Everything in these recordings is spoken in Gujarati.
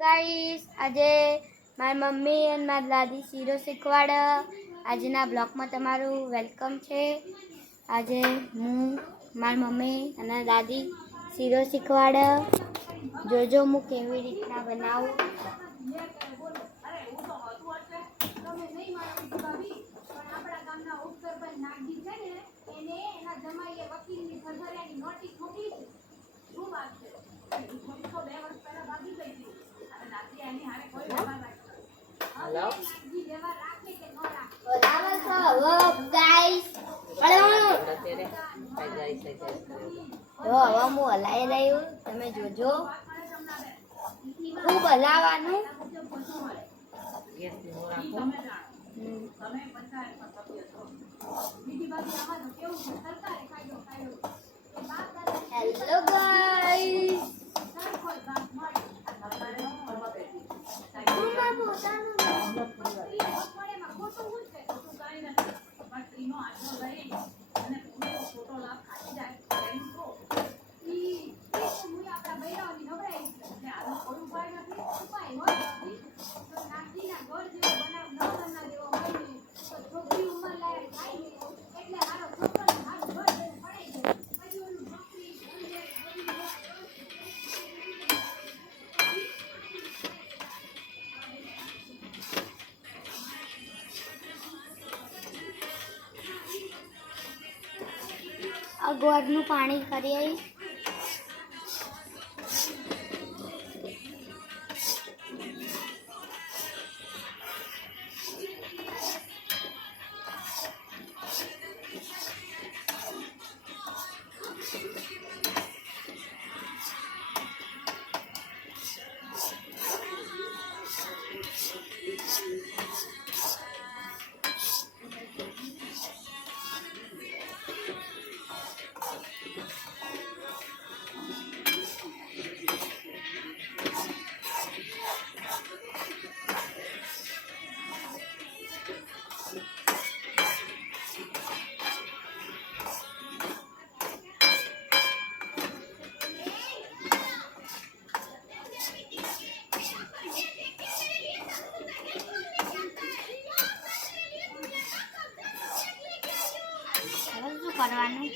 ગાઈસ આજે મારી મમ્મી અને મારી દાદી શીરો શીખવાડે. આજના બ્લોગમાં તમારું વેલકમ છે. આજે હું મારી મમ્મી અને દાદી શીરો શીખવાડે. જોજો હું કેવી રીતના બનાવું. હવે હું હલાઈ રહ્યું, તમે જોજો. ખૂબ હલાવવાનું. હેલો ગાઈસ, આ ગોળનું પાણી કરી આવીશ. કરવાનું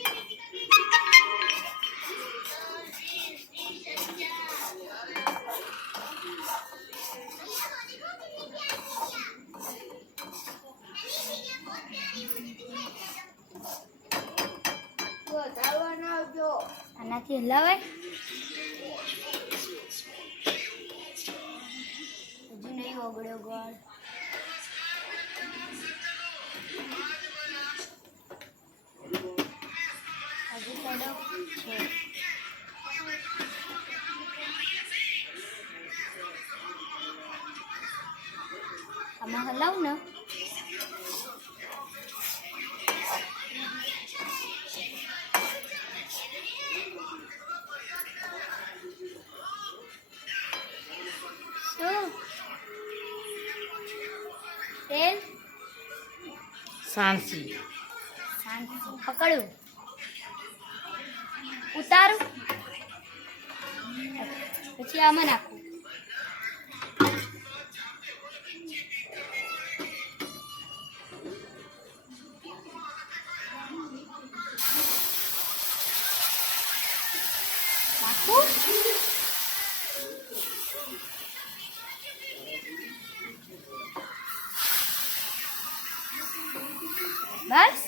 આનાથી હલાવાય. હજુ નહીં ઓગળ્યો ગોળ. હજુ થોડો છે. આમાં હલાવ ને. તેલ સાણસી પકડું, ઉતારું, પછી આમાં નાખું. નાખું. બસ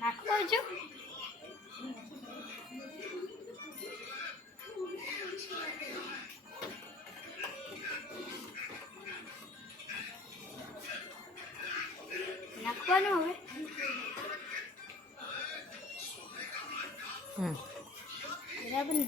નાખો જો. નાખવાનું હવે. બરાબર ને.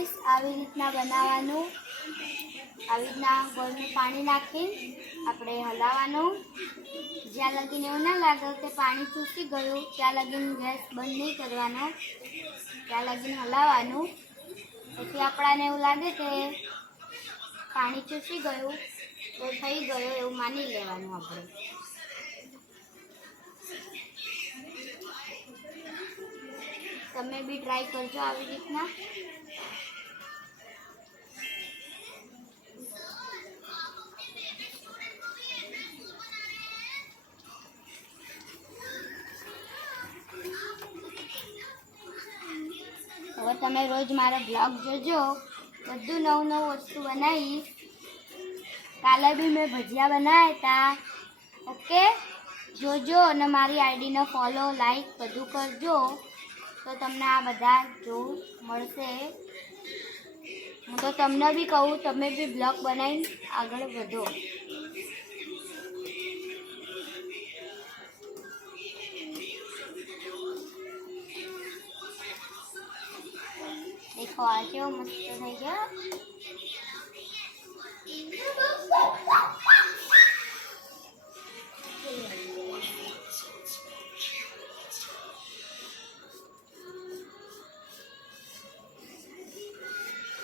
ગાઈસ આવી રીતના બનાવવાનું. આવી રીતના ગોળનું પાણી નાખી આપણે હલાવવાનું. જ્યાં લગીને એવું ના લાગે કે પાણી ચૂસી ગયું ત્યાં લગીને ગેસ બંધ નહીં કરવાનો, ત્યાં લગીને હલાવવાનું. પછી આપણાને એવું લાગે કે પાણી ચૂસી ગયું તો થઈ ગયું એવું માની લેવાનું આપણે. તમે બી ટ્રાય કરજો આવી રીતના. હવે તમે રોજ મારા બ્લોગ જોજો, બધું નવું નવું વસ્તુ બનાવીશ. કાલે બી મેં ભજીયા બનાવ્યા હતા. ઓકે, જોજો અને મારી આઈડીને ફોલો લાઈક બધું કરજો તો તમને આ બધા જોવું મળશે. હું તો તમને બી કહું, તમે બી બ્લોગ બનાવીને આગળ વધો. દેખો આ કેવો મસ્ત થઈ ગયો.